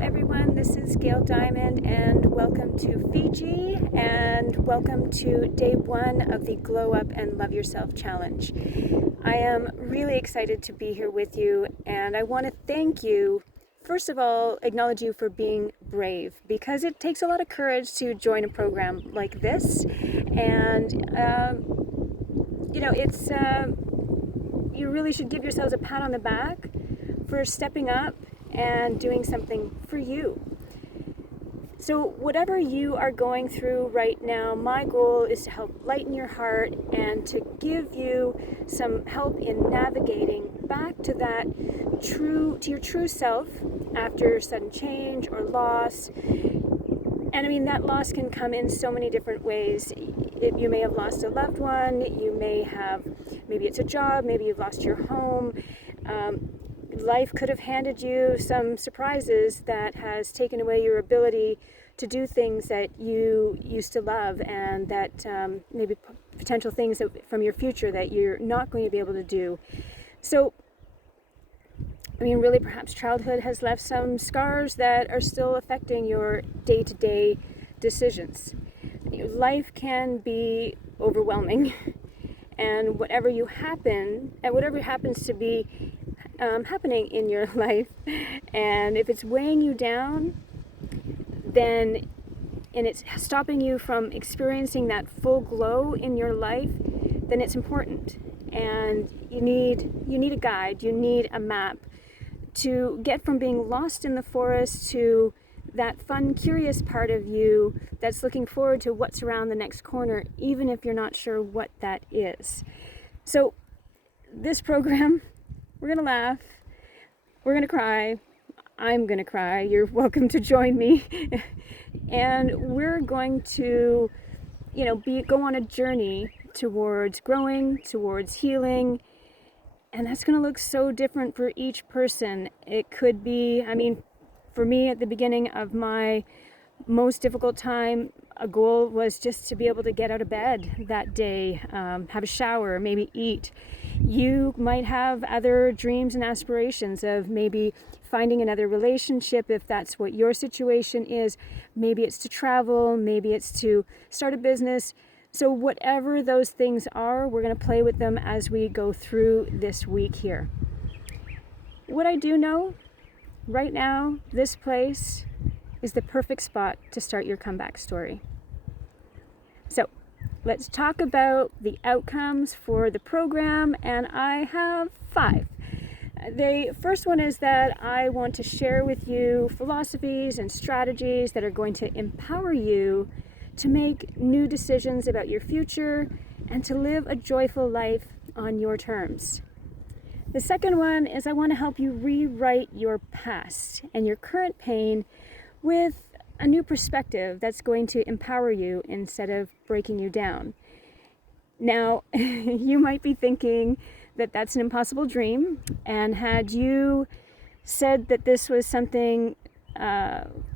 everyone, this is Gail Diamond and welcome to Fiji and welcome to day one of the Glow Up and Love Yourself Challenge. I am really excited to be here with you and I want to thank you, first of all, acknowledge you for being brave because it takes a lot of courage to join a program like this and you really should give yourselves a pat on the back for stepping up and doing something for you. So whatever you are going through right now, my goal is to help lighten your heart and to give you some help in navigating back to your true self after sudden change or loss. And I mean, that loss can come in so many different ways. You may have lost a loved one, maybe it's a job, maybe you've lost your home. Life could have handed you some surprises that has taken away your ability to do things that you used to love and that maybe potential things from your future that you're not going to be able to do. So, I mean, really perhaps childhood has left some scars that are still affecting your day-to-day decisions. Life can be overwhelming and whatever happens to be happening in your life, and if it's weighing you down and it's stopping you from experiencing that full glow in your life, then it's important and you need a guide, you need a map to get from being lost in the forest to that fun, curious part of you that's looking forward to what's around the next corner, even if you're not sure what that is. So this program, we're going to laugh, we're going to cry, I'm going to cry, you're welcome to join me, and we're going to, go on a journey towards growing, towards healing, and that's going to look so different for each person. It could be, for me at the beginning of my most difficult time, a goal was just to be able to get out of bed that day, have a shower, maybe eat. You might have other dreams and aspirations of maybe finding another relationship if that's what your situation is. Maybe it's to travel, maybe it's to start a business. So whatever those things are, we're going to play with them as we go through this week here. What I do know right now, this place is the perfect spot to start your comeback story. So let's talk about the outcomes for the program, and I have 5. The first one is that I want to share with you philosophies and strategies that are going to empower you to make new decisions about your future and to live a joyful life on your terms. The second one is I want to help you rewrite your past and your current pain with a new perspective that's going to empower you instead of breaking you down. Now, you might be thinking that that's an impossible dream, and had you said that this was something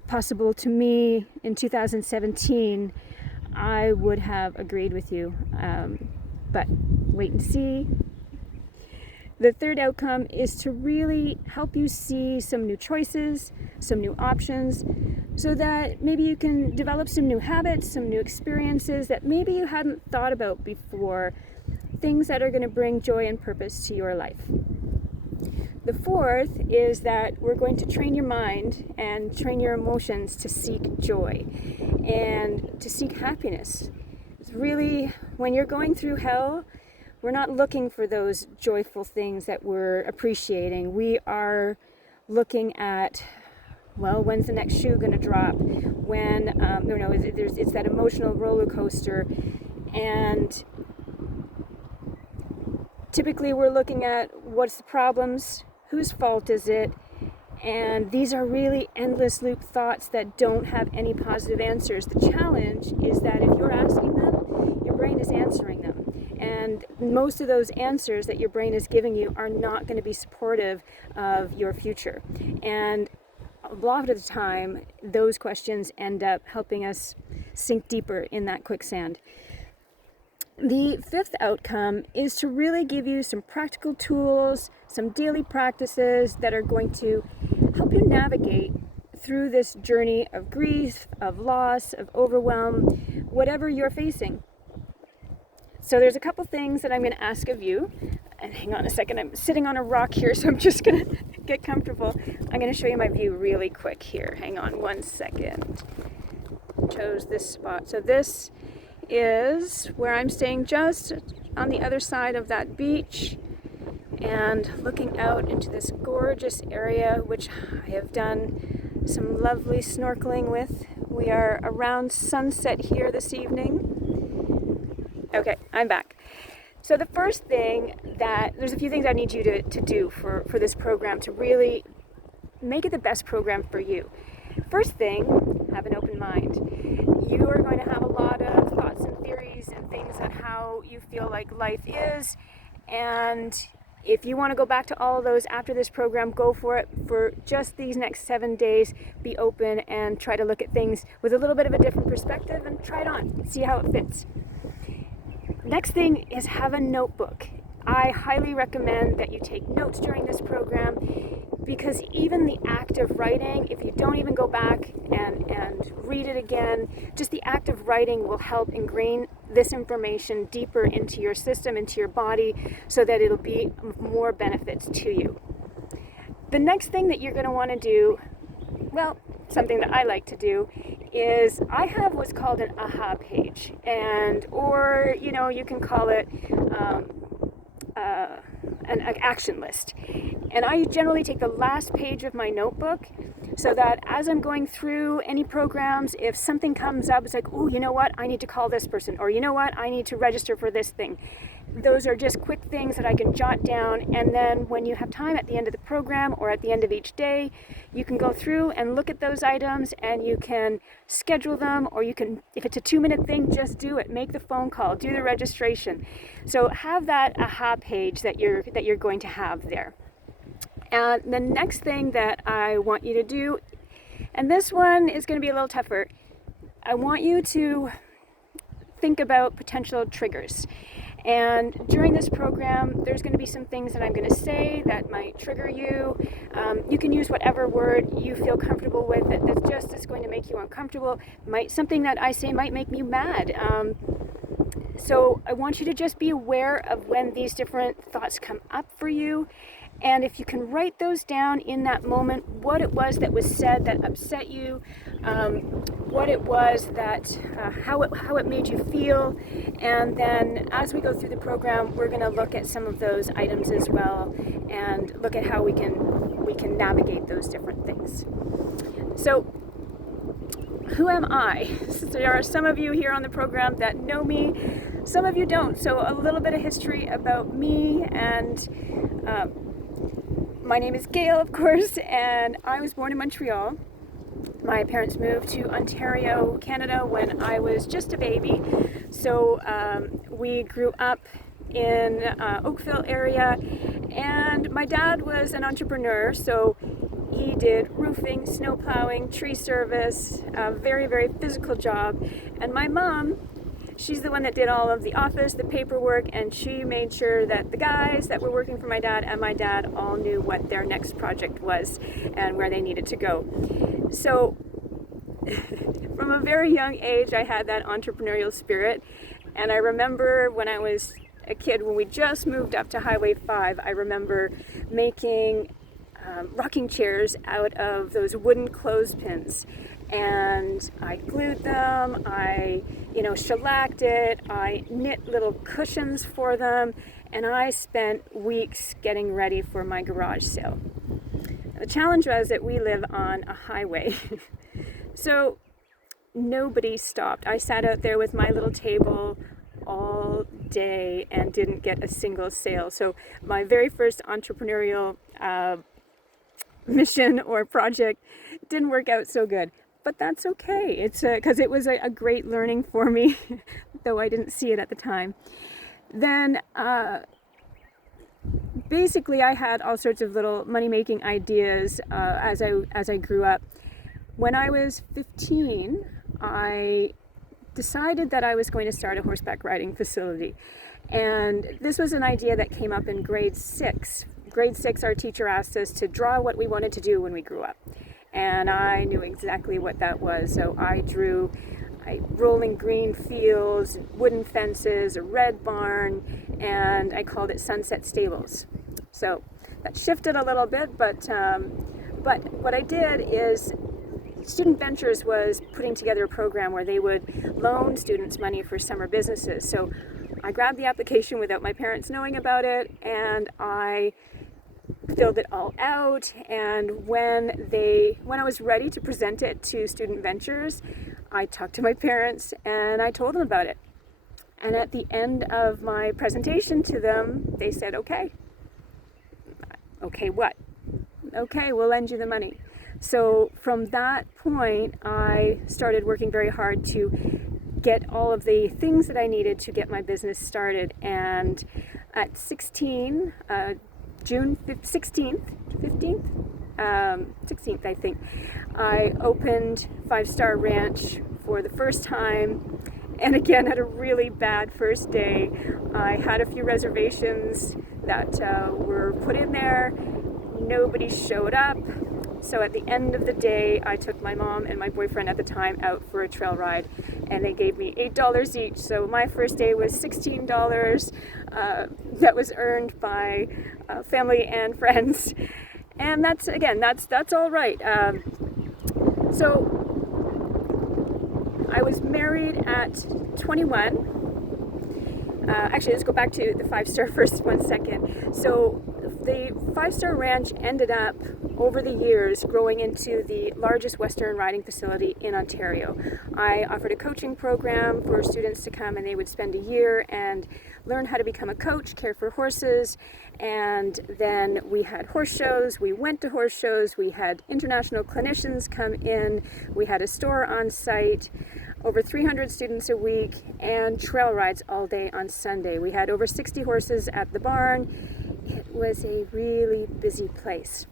possible to me in 2017, I would have agreed with you, but wait and see. The third outcome is to really help you see some new choices, some new options, so that maybe you can develop some new habits, some new experiences that maybe you hadn't thought about before, things that are going to bring joy and purpose to your life. The fourth is that we're going to train your mind and train your emotions to seek joy and to seek happiness. It's really, when you're going through hell, we're not looking for those joyful things that we're appreciating. We are looking at, when's the next shoe going to drop? It's that emotional roller coaster. And typically we're looking at what's the problems, whose fault is it? And these are really endless loop thoughts that don't have any positive answers. The challenge is that if you're asking them, your brain is answering them. And most of those answers that your brain is giving you are not going to be supportive of your future. And a lot of the time, those questions end up helping us sink deeper in that quicksand. The fifth outcome is to really give you some practical tools, some daily practices that are going to help you navigate through this journey of grief, of loss, of overwhelm, whatever you're facing. So there's a couple things that I'm going to ask of you. And hang on a second, I'm sitting on a rock here, so I'm just going to get comfortable. I'm going to show you my view really quick here. Hang on one second. Chose this spot. So this is where I'm staying, just on the other side of that beach, and looking out into this gorgeous area, which I have done some lovely snorkeling with. We are around sunset here this evening. Okay, I'm back. So the first thing there's a few things I need you to do for this program to really make it the best program for you. First thing, have an open mind. You are going to have a lot of thoughts and theories and things on how you feel like life is, and if you want to go back to all of those after this program, go for it. For just these next 7 days, be open and try to look at things with a little bit of a different perspective and try it on, see how it fits. Next thing is have a notebook. I highly recommend that you take notes during this program, because even the act of writing, if you don't even go back and read it again, just the act of writing will help ingrain this information deeper into your system, into your body, so that it'll be of more benefits to you. The next thing that you're going to want to do, well, something that I like to do, is I have what's called an aha page, or you can call it an action list. And I generally take the last page of my notebook, so that as I'm going through any programs, if something comes up, it's like, oh, you know what, I need to call this person, or you know what, I need to register for this thing. Those are just quick things that I can jot down, and then when you have time at the end of the program or at the end of each day, you can go through and look at those items, and you can schedule them, or you can, if it's a 2-minute thing, just do it. Make the phone call, do the registration. So have that aha page that you're going to have there. And the next thing that I want you to do, and this one is going to be a little tougher, I want you to think about potential triggers. And during this program, there's going to be some things that I'm going to say that might trigger you. You can use whatever word you feel comfortable with that just is going to make you uncomfortable. Something that I say might make me mad. So I want you to just be aware of when these different thoughts come up for you. And if you can write those down in that moment, what it was that was said that upset you, what it was that, how it made you feel. And then as we go through the program, we're going to look at some of those items as well and look at how we can navigate those different things. So who am I? There are some of you here on the program that know me, some of you don't. So a little bit of history about me, and my name is Gail, of course, and I was born in Montreal. My parents moved to Ontario, Canada when I was just a baby. So we grew up in Oakville area, and my dad was an entrepreneur, so he did roofing, snow plowing, tree service, a very, very physical job. And my mom, she's the one that did all of the office, the paperwork, and she made sure that the guys that were working for my dad and my dad all knew what their next project was and where they needed to go. So from a very young age, I had that entrepreneurial spirit. And I remember when I was a kid, when we just moved up to Highway 5, I remember making rocking chairs out of those wooden clothespins. And I glued them, I shellacked it, I knit little cushions for them, and I spent weeks getting ready for my garage sale. The challenge was that we live on a highway, so nobody stopped. I sat out there with my little table all day and didn't get a single sale. So my very first entrepreneurial mission or project didn't work out so good. But that's okay. It's because it was a great learning for me, though I didn't see it at the time. Then basically I had all sorts of little money-making ideas as I grew up. When I was 15, I decided that I was going to start a horseback riding facility. And this was an idea that came up in grade 6. Grade 6, our teacher asked us to draw what we wanted to do when we grew up. and I knew exactly what that was. So I drew rolling green fields, wooden fences, a red barn, and I called it Sunset Stables. So that shifted a little bit, but what I did is Student Ventures was putting together a program where they would loan students money for summer businesses. So I grabbed the application without my parents knowing about it, and I filled it all out. And when I was ready to present it to Student Ventures, I talked to my parents and I told them about it. And at the end of my presentation to them, they said, okay. Okay, what? Okay, we'll lend you the money. So from that point, I started working very hard to get all of the things that I needed to get my business started. And at 16, June 16th, 16th, I think, I opened Five Star Ranch for the first time. And again, had a really bad first day. I had a few reservations that were put in there. Nobody showed up. So at the end of the day, I took my mom and my boyfriend at the time out for a trail ride, and they gave me $8 each. So my first day was $16 that was earned by family and friends. And that's all right. So I was married at 21. Actually, let's go back to the Five Star first 1 second. So the Five Star Ranch ended up, over the years, growing into the largest Western riding facility in Ontario. I offered a coaching program for students to come, and they would spend a year and learn how to become a coach, care for horses, and then we had horse shows. We went to horse shows. We had international clinicians come in. We had a store on site, over 300 students a week, and trail rides all day on Sunday. We had over 60 horses at the barn. It was a really busy place.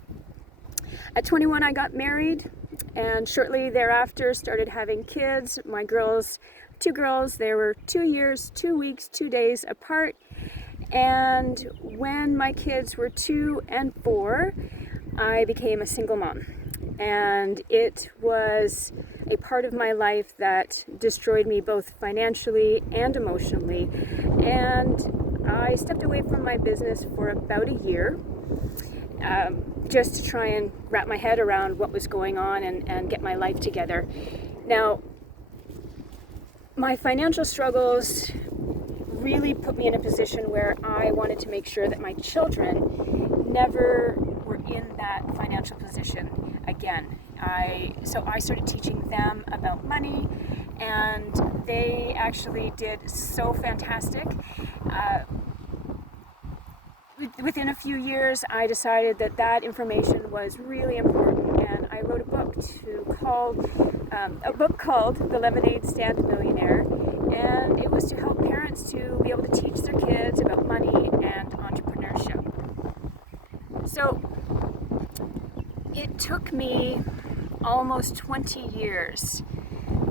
At 21, I got married, and shortly thereafter started having kids. My girls, 2 girls, they were 2 years, 2 weeks, 2 days apart. And when my kids were 2 and 4, I became a single mom. And it was a part of my life that destroyed me both financially and emotionally. And I stepped away from my business for about a year, just to try and wrap my head around what was going on and get my life together. Now, my financial struggles really put me in a position where I wanted to make sure that my children never were in that financial position again. So I started teaching them about money, and they actually did so fantastic. Within a few years, I decided that information was really important, and I wrote a book called The Lemonade Stand Millionaire, and it was to help parents to be able to teach their kids about money and entrepreneurship. So it took me almost 20 years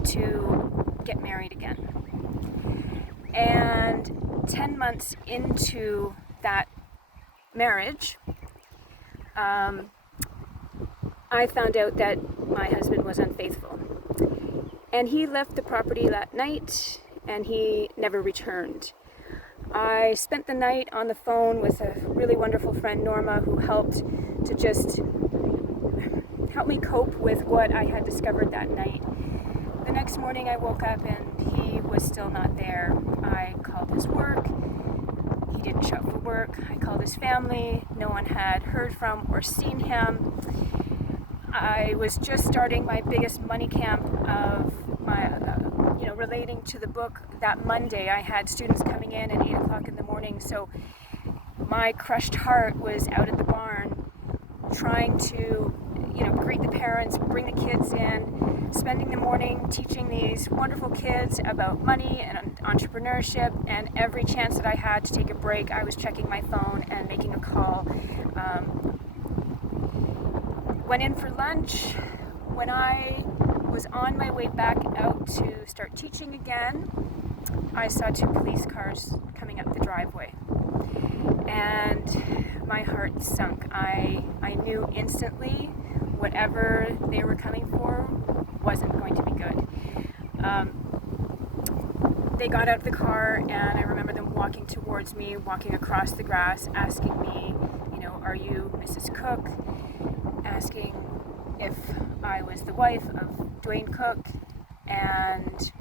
to get married again, and 10 months into that marriage, I found out that my husband was unfaithful, and he left the property that night and he never returned. I spent the night on the phone with a really wonderful friend, Norma, who helped to just help me cope with what I had discovered that night. The next morning I woke up and he was still not there. I called his work. He didn't show up for work. I called his family. No one had heard from or seen him. I was just starting my biggest money camp of my, relating to the book that Monday. I had students coming in at 8 o'clock in the morning, so my crushed heart was out at the barn trying to, greet the parents, bring the kids in, spending the morning teaching these wonderful kids about money and entrepreneurship, and every chance that I had to take a break, I was checking my phone and making a call. Went in for lunch. When I was on my way back out to start teaching again, I saw 2 police cars coming up the driveway, and my heart sunk. I knew instantly whatever they were coming for wasn't going to be good. They got out of the car, and I remember them walking towards me, walking across the grass, asking me, are you Mrs. Cook? Asking if I was the wife of Dwayne Cook. And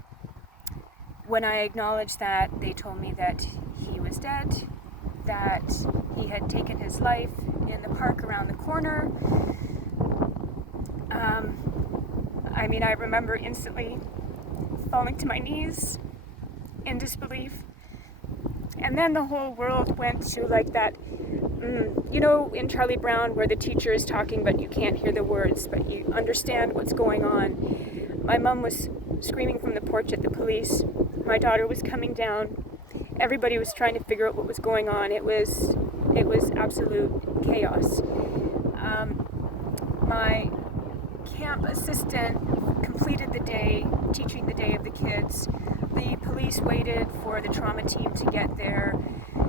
when I acknowledged that, they told me that he was dead, that he had taken his life in the park around the corner. I remember instantly falling to my knees in disbelief. And then the whole world went to like that, in Charlie Brown, where the teacher is talking but you can't hear the words, but you understand what's going on. My mom was screaming from the porch at the police. My daughter was coming down. Everybody was trying to figure out what was going on. It was absolute chaos. My camp assistant completed the day, teaching the day of the kids. The police waited for the trauma team to get there,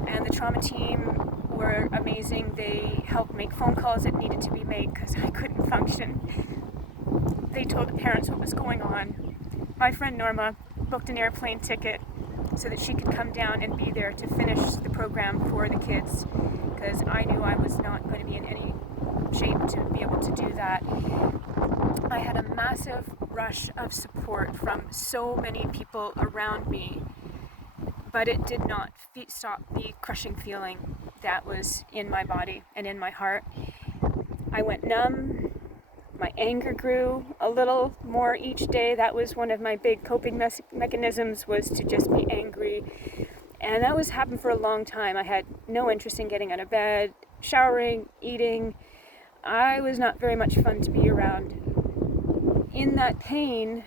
and the trauma team were amazing. They helped make phone calls that needed to be made because I couldn't function. They told the parents what was going on. My friend Norma booked an airplane ticket so that she could come down and be there to finish the program for the kids, because I knew I was not going to be in any shape to be able to do that. I had a massive rush of support from so many people around me, but it did not stop the crushing feeling that was in my body and in my heart. I went numb. My anger grew a little more each day. That was one of my big coping mechanisms, was to just be angry. And that was happened for a long time. I had no interest in getting out of bed, showering, eating. I was not very much fun to be around. In that pain,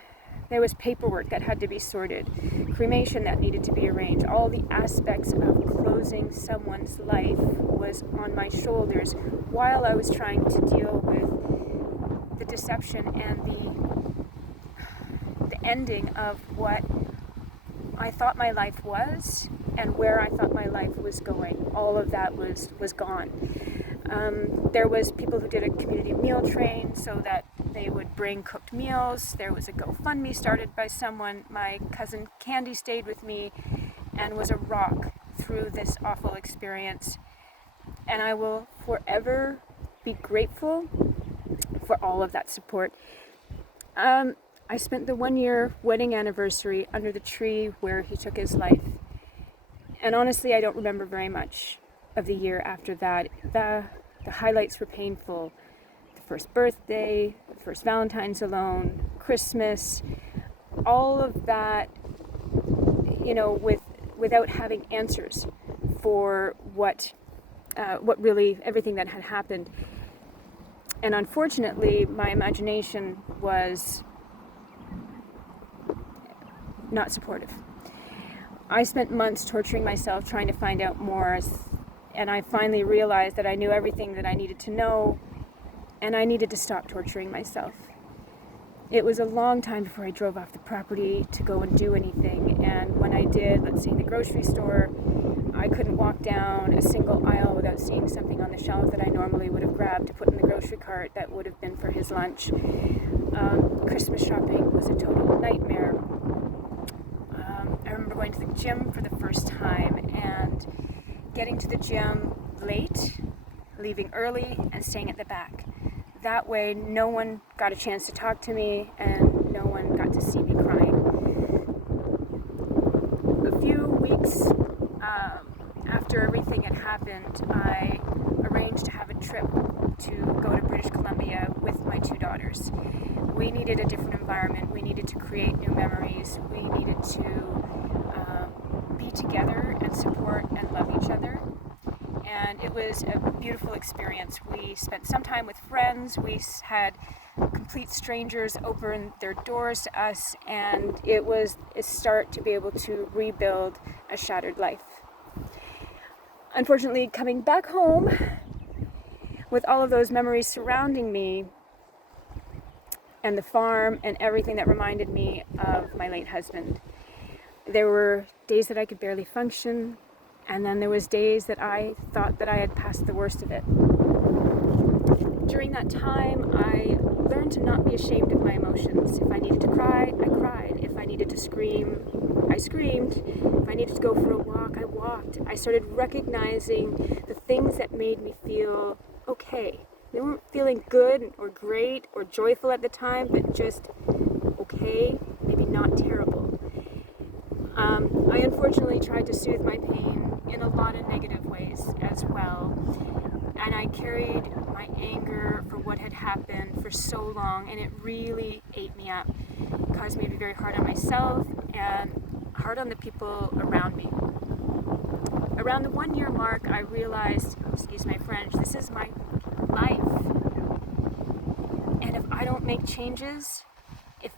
there was paperwork that had to be sorted, cremation that needed to be arranged. All the aspects of closing someone's life was on my shoulders while I was trying to deal with the deception and the ending of what I thought my life was and where I thought my life was going. All of that was gone. There was people who did a community meal train so that they would bring cooked meals. There was a GoFundMe started by someone. My cousin Candy stayed with me and was a rock through this awful experience. And I will forever be grateful for all of that support. I spent the 1-year wedding anniversary under the tree where he took his life. And honestly, I don't remember very much of the year after that. The highlights were painful. The first birthday, the first Valentine's alone, Christmas, all of that, without having answers for what really, everything that had happened. And unfortunately, my imagination was not supportive. I spent months torturing myself trying to find out more, and I finally realized that I knew everything that I needed to know, and I needed to stop torturing myself. It was a long time before I drove off the property to go and do anything, and when I did, let's say in the grocery store, I couldn't walk down a single aisle without seeing something on the shelf that I normally would have grabbed to put in the grocery cart that would have been for his lunch. Christmas shopping was a total nightmare. I remember going to the gym for the first time and getting to the gym late, leaving early, and staying at the back. That way, no one got a chance to talk to me, and no one got to see me crying. A few weeks after everything had happened, I arranged to have a trip to go to British Columbia with my 2 daughters. We needed a different environment. We needed to create new memories. We needed to be together and support and love each other. And it was a beautiful experience. We spent some time with friends. We had complete strangers open their doors to us, and it was a start to be able to rebuild a shattered life. Unfortunately, coming back home with all of those memories surrounding me and the farm and everything that reminded me of my late husband, there were days that I could barely function, and then there was days that I thought that I had passed the worst of it. during that time, I learned to not be ashamed of my emotions. If I needed to cry, I cried. If I needed to scream, I screamed. If I needed to go for a walk, I walked. I started recognizing the things that made me feel okay. They weren't feeling good or great or joyful at the time, but just okay, maybe not terrible. I unfortunately tried to soothe my pain in a lot of negative ways as well. And I carried my anger for what had happened for so long, and it really ate me up. It caused me to be very hard on myself and hard on the people around me. Around the 1 year mark, I realized, excuse my French, this is my life. And if I don't make changes, if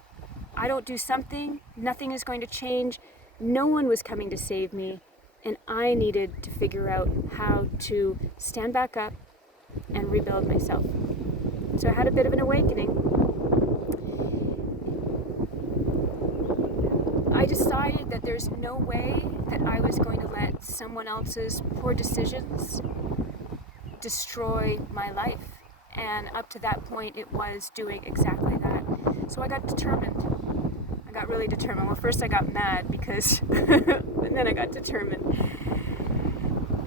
I don't do something, nothing is going to change. No one was coming to save me, and I needed to figure out how to stand back up and rebuild myself. So I had a bit of an awakening. I decided that there's no way that I was going to let someone else's poor decisions destroy my life. And up to that point, it was doing exactly that. So I got determined. I got really determined. Well, first I got mad because, and then I got determined.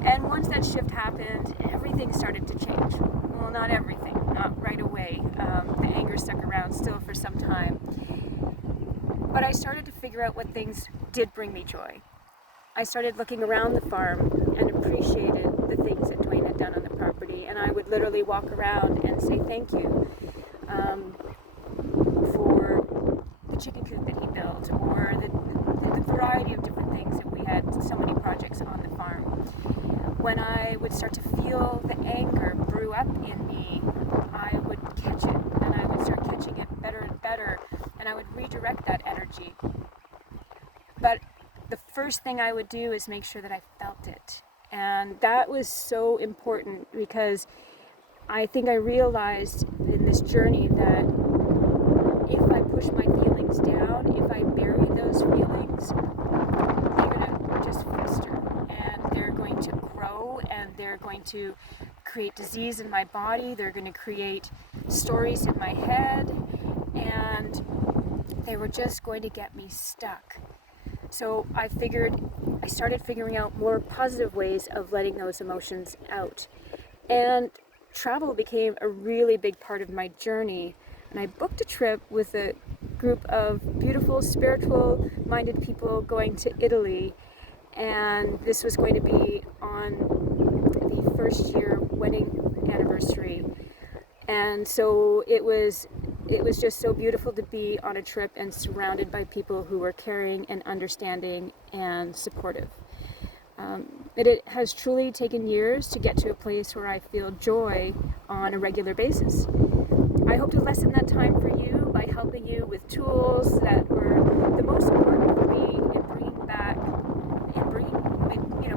And once that shift happened, everything started to change. Well, not everything, not right away. The anger stuck around still for some time. But I started to figure out what things did bring me joy. I started looking around the farm and appreciated the things that Dwayne had done on the property. And I would literally walk around and say thank you for the chicken coop that he built, or the variety of different things that we had, so many projects on the farm. When I would start to feel the anger brew up in me, I would catch it, and I would start catching it better and better, and I would redirect that energy. But the first thing I would do is make sure that I felt it. And that was so important, because I think I realized in this journey that if I push my feelings down, if I bury those feelings, they're going to just fester, and they're going to grow, and they're going to create disease in my body, they're going to create stories in my head, and they were just going to get me stuck. So I started figuring out more positive ways of letting those emotions out. And travel became a really big part of my journey. And I booked a trip with a group of beautiful, spiritual-minded people going to Italy. And this was going to be on the first year wedding anniversary. And so it was just so beautiful to be on a trip and surrounded by people who were caring and understanding and supportive. It has truly taken years to get to a place where I feel joy on a regular basis. I hope to lessen that time for you by helping you with tools that were the most important for me in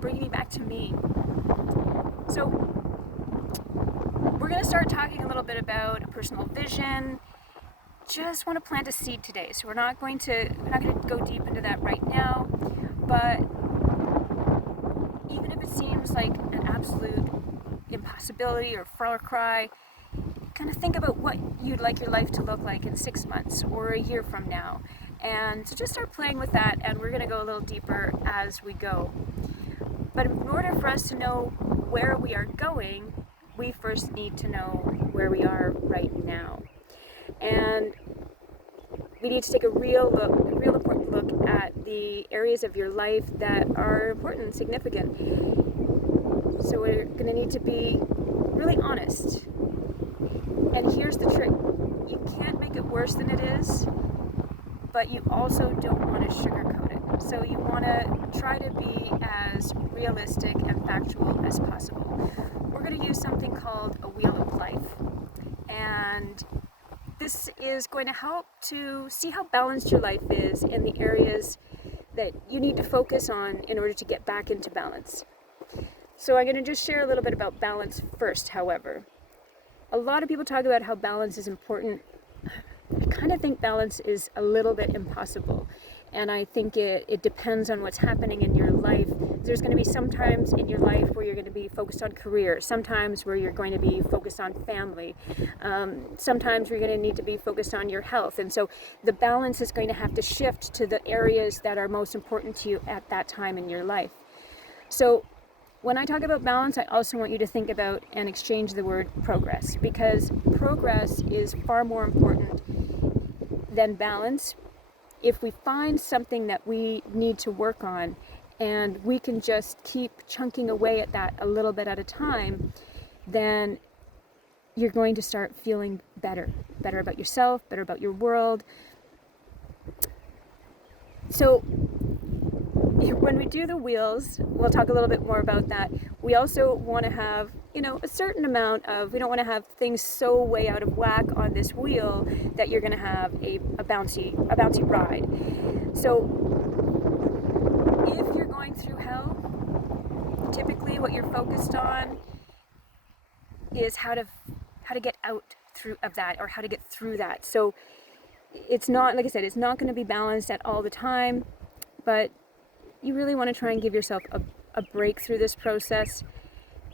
bringing me back to me. So we're going to start talking a little bit about a personal vision. Just want to plant a seed today, so we're not going to go deep into that right now, but even if it seems like an absolute impossibility or far cry, kind of think about what you'd like your life to look like in 6 months or a year from now, and so just start playing with that, and we're going to go a little deeper as we go. But in order for us to know where we are going, we first need to know where we are right now. And we need to take a real important look at the areas of your life that are important and significant. So we're going to need to be really honest. And here's the trick. You can't make it worse than it is, but you also don't want to sugarcoat it. So you want to try to be as realistic and factual as possible. We're going to use something called a wheel of life. And this is going to help to see how balanced your life is in the areas that you need to focus on in order to get back into balance. So I'm going to just share a little bit about balance first, however. A lot of people talk about how balance is important. I kind of think balance is a little bit impossible. And I think it depends on what's happening in your life. There's going to be some times in your life where you're going to be focused on career, sometimes where you're going to be focused on family, sometimes you're going to need to be focused on your health. And so the balance is going to have to shift to the areas that are most important to you at that time in your life. So when I talk about balance, I also want you to think about and exchange the word progress, because progress is far more important than balance. If we find something that we need to work on and we can just keep chunking away at that a little bit at a time, then you're going to start feeling better about yourself, better about your world. So when we do the wheels, we'll talk a little bit more about that. We also want to have, a certain amount of, we don't want to have things so way out of whack on this wheel that you're going to have a bouncy ride. So if you're going through hell, typically what you're focused on is how to get out through of that, or how to get through that. So it's not, like I said, it's not going to be balanced at all the time, but you really want to try and give yourself a break through this process.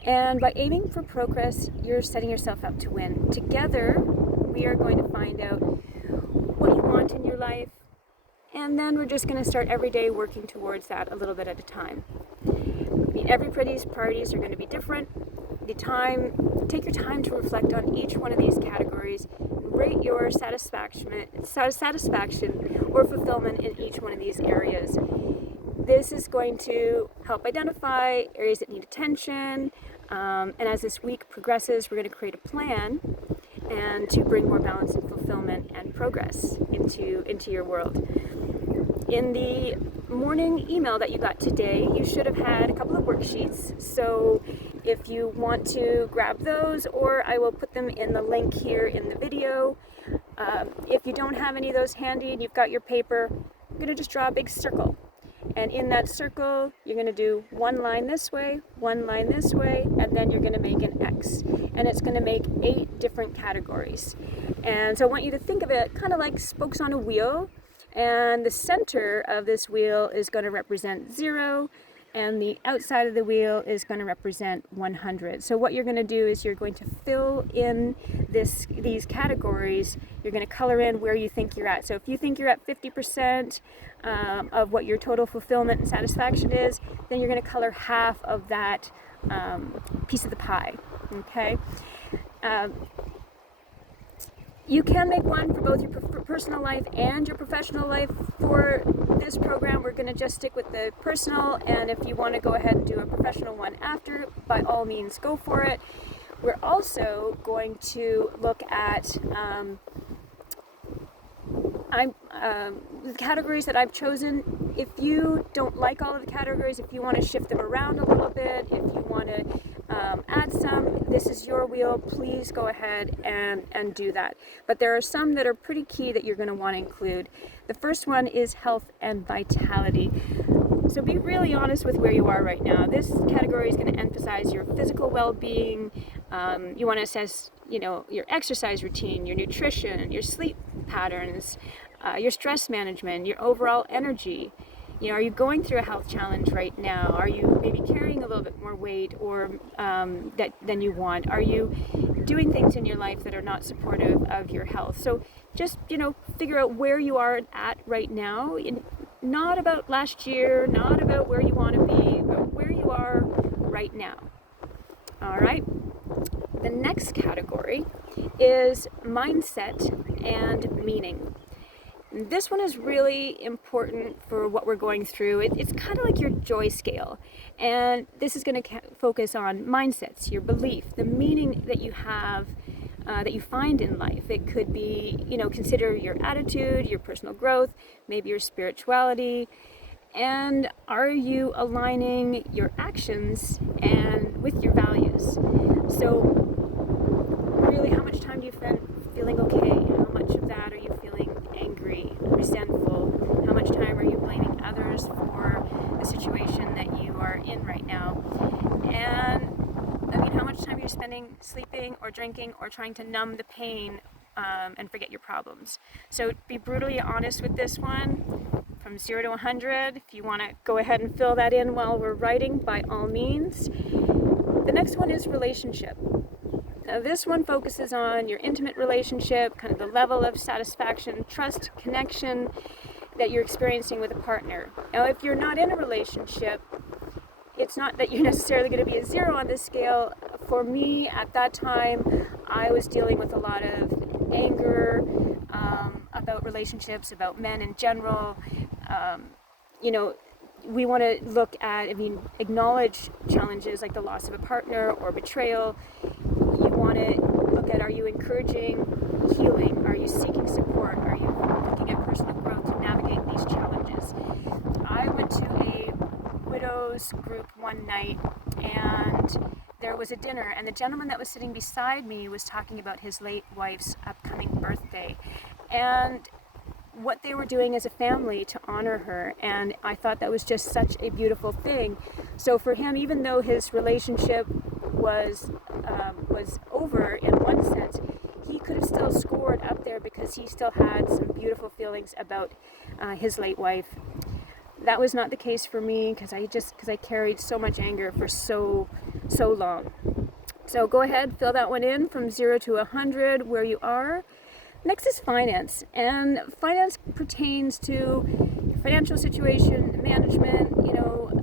And by aiming for progress, you're setting yourself up to win. Together, we are going to find out what you want in your life, and then we're just going to start every day working towards that a little bit at a time. I mean, everybody's priorities are going to be different. Take your time to reflect on each one of these categories. Rate your satisfaction or fulfillment in each one of these areas. This is going to help identify areas that need attention, and as this week progresses, we're going to create a plan and to bring more balance and fulfillment and progress into your world. In the morning email that you got today, you should have had a couple of worksheets. So if you want to grab those, or I will put them in the link here in the video. If you don't have any of those handy and you've got your paper, you're going to just draw a big circle. And in that circle, you're going to do one line this way, one line this way, and then you're going to make an X. And it's going to make 8 different categories. And so I want you to think of it kind of like spokes on a wheel. And the center of this wheel is going to represent 0, and the outside of the wheel is going to represent 100. So what you're going to do is you're going to fill in these categories. You're going to color in where you think you're at. So if you think you're at 50% of what your total fulfillment and satisfaction is, then you're going to color half of that piece of the pie. Okay? You can make one for both your personal life and your professional life. For this program, we're going to just stick with the personal, and if you want to go ahead and do a professional one after, by all means, go for it. We're also going to look at the categories that I've chosen. If you don't like all of the categories, if you want to shift them around a little bit, if you want to add some, this is your wheel. Please go ahead and do that. But there are some that are pretty key that you're going to want to include. The first one is health and vitality. So be really honest with where you are right now. This category is going to emphasize your physical well-being. You want to assess, your exercise routine, your nutrition, your sleep patterns, your stress management, your overall energy. Are you going through a health challenge right now? Are you maybe carrying a little bit more weight or than you want? Are you doing things in your life that are not supportive of your health? So just, figure out where you are at right now. Not about last year, not about where you want to be, but where you are right now. All right. The next category is mindset and meaning. This one is really important for what we're going through. It's kind of like your joy scale. And this is going to focus on mindsets, your belief, the meaning that you have, that you find in life. It could be, consider your attitude, your personal growth, maybe your spirituality. And are you aligning your actions and with your values? So really, how much time do you spend feeling okay? How much of that are you feeling angry, resentful? How much time are you blaming others for the situation that you are in right now? And how much time are you spending sleeping or drinking or trying to numb the pain and forget your problems? So be brutally honest with this one. from 0 to 100. If you want to go ahead and fill that in while we're writing, by all means. The next one is relationship. Now this one focuses on your intimate relationship, kind of the level of satisfaction, trust, connection that you're experiencing with a partner. Now if you're not in a relationship, it's not that you're necessarily going to be a 0 on this scale. For me, at that time, I was dealing with a lot of anger about relationships, about men in general. We want to look at, acknowledge challenges like the loss of a partner or betrayal. You want to look at, are you encouraging healing? Are you seeking support? Are you looking at personal growth to navigate these challenges? I went to a widows group one night, and there was a dinner, and the gentleman that was sitting beside me was talking about his late wife's upcoming birthday and what they were doing as a family to honor her. And I thought that was just such a beautiful thing. So for him, even though his relationship was over in one sense, he could have still scored up there because he still had some beautiful feelings about his late wife. That was not the case for me because I carried so much anger for so long. So go ahead, fill that one in from 0 to 100 where you are. Next is finance, and finance pertains to your financial situation, management,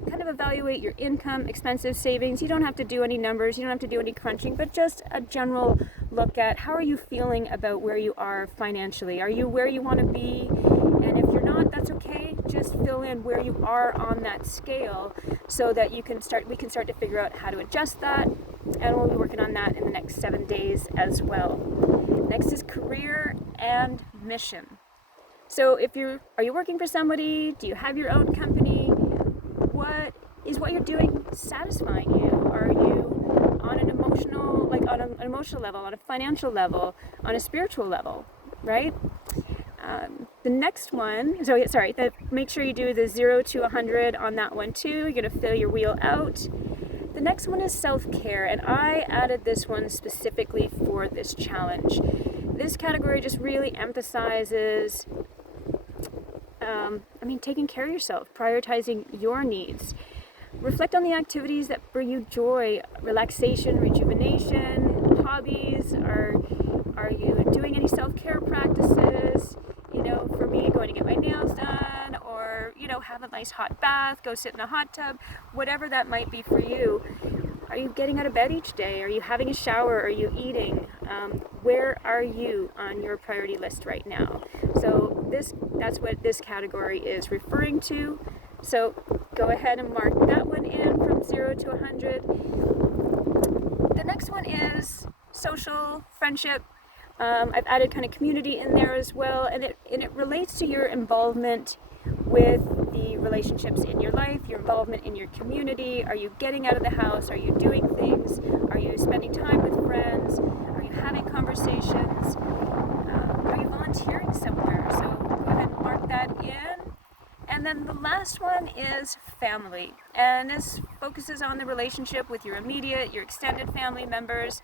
kind of evaluate your income, expenses, savings. You don't have to do any numbers, you don't have to do any crunching, but just a general look at how are you feeling about where you are financially. Are you where you want to be? And if you're not, that's okay. Just fill in where you are on that scale so that we can start to figure out how to adjust that, and we'll be working on that in the next 7 days as well. Next is career and mission. So are you working for somebody? Do you have your own company? What you're doing satisfying you? Are you on an emotional level, on a financial level, on a spiritual level, right? The next one, make sure you do the 0 to 100 on that one too. You're going to fill your wheel out. The next one is self-care, and I added this one specifically for this challenge. This category just really emphasizes taking care of yourself, prioritizing your needs. Reflect on the activities that bring you joy, relaxation, rejuvenation, hobbies. Are you doing any self-care practices? For me, going to get my nails done, or, have a nice hot bath, go sit in a hot tub, whatever that might be for you. Are you getting out of bed each day? Are you having a shower? Are you eating? Where are you on your priority list right now? So that's what this category is referring to. So go ahead and mark that one in from 0 to 100. The next one is social, friendship. I've added kind of community in there as well, and it relates to your involvement with the relationships in your life, your involvement in your community. Are you getting out of the house? Are you doing things? Are you spending time with friends? Are you having conversations? Are you volunteering somewhere? So go ahead and mark that in. And then the last one is family, and this focuses on the relationship with your immediate, your extended family members,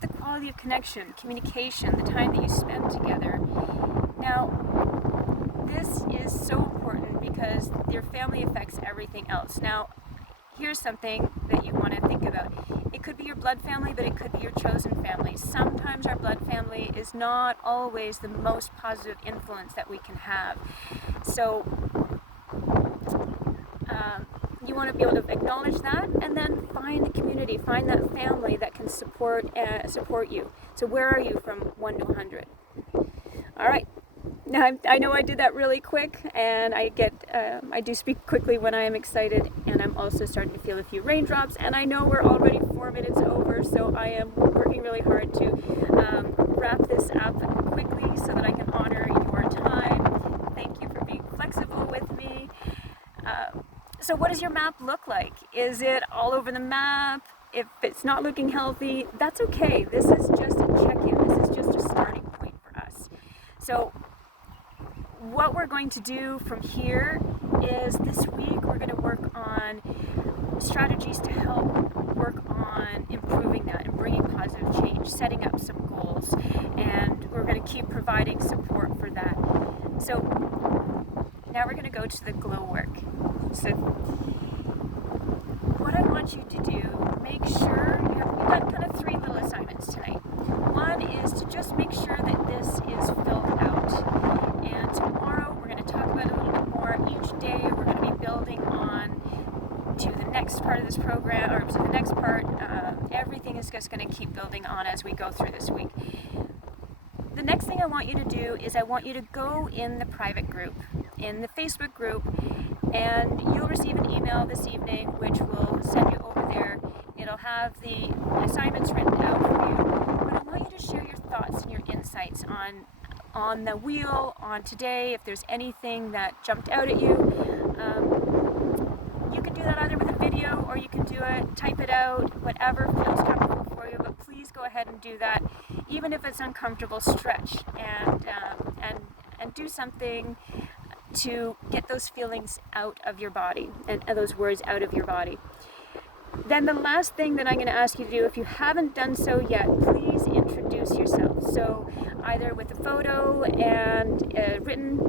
the quality of connection, communication, the time that you spend together. Now, this is so important because your family affects everything else. Now, here's something that you want to think about. It could be your blood family, but it could be your chosen family. Sometimes our blood family is not always the most positive influence that we can have. So you want to be able to acknowledge that, and then find the community, find that family that can support you. So where are you from 1 to 100? All right. Now I know I did that really quick, and I do speak quickly when I am excited, and I'm also starting to feel a few raindrops, and I know we're already 4 minutes over, so I am working really hard to wrap this up quickly so that I can honor your time. Thank you for being flexible with me. So what does your map look like? Is it all over the map? If it's not looking healthy, that's okay. This is just a check-in. This is just a starting point for us. So what we're going to do from here is this week we're going to work on strategies to help work on improving that and bringing positive change, setting up some goals, and we're going to keep providing support for that. So now we're going to go to the glow work. So what I want you to do, make sure you've got kind of 3 little assignments tonight. One is to just make sure that this is filled out. And tomorrow we're going to talk about it a little bit more. Each day we're going to be building on to the next part of this program, or to the next part. Everything is just going to keep building on as we go through this week. The next thing I want you to do is I want you to go in the private group, in the Facebook group, and you'll receive an email this evening which will send you over there. It'll have the assignments written out for you, but I want you to share your thoughts and your insights on the wheel, on today, if there's anything that jumped out at you. You can do that either with a video or you can do it, type it out, whatever feels comfortable for you, but please go ahead and do that, even if it's uncomfortable. Stretch and do something to get those feelings out of your body and those words out of your body. Then the last thing that I'm going to ask you to do, if you haven't done so yet, please introduce yourself. So either with a photo and a written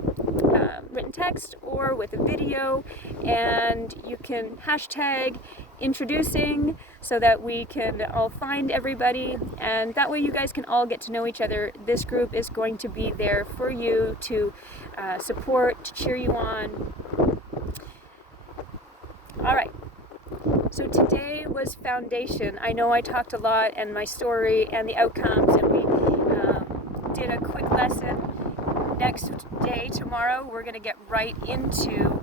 text, or with a video, and you can hashtag introducing so that we can all find everybody, and that way you guys can all get to know each other. This group is going to be there for you to support, to cheer you on. All right. So today was foundation. I know I talked a lot, and my story and the outcomes, and we did a quick lesson. Next day, tomorrow, we're going to get right into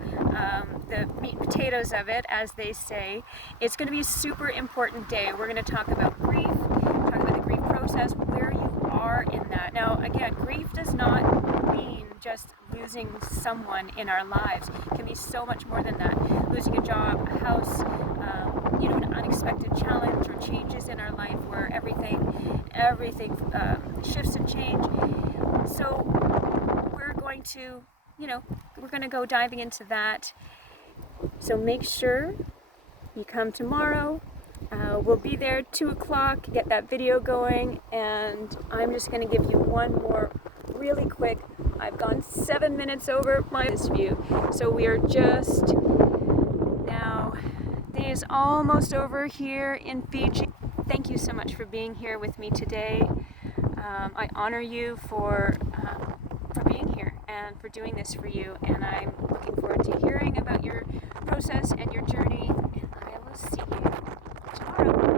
the meat and potatoes of it, as they say. It's going to be a super important day. We're going to talk about grief, talk about the grief process, where you are in that. Now, again, grief does not mean just losing someone in our lives. It can be so much more than that. Losing a job, a house, an unexpected challenge or changes in our life where everything shifts and change. So we're going to go diving into that. So make sure you come tomorrow. We'll be there 2 o'clock, get that video going, and I'm just going to give you one more really quick. I've gone 7 minutes over my view, so we are just now, day is almost over here in Fiji. Thank you so much for being here with me today. I honor you for being here and for doing this for you, and I'm looking forward to hearing about your process and your journey, and I will see you tomorrow.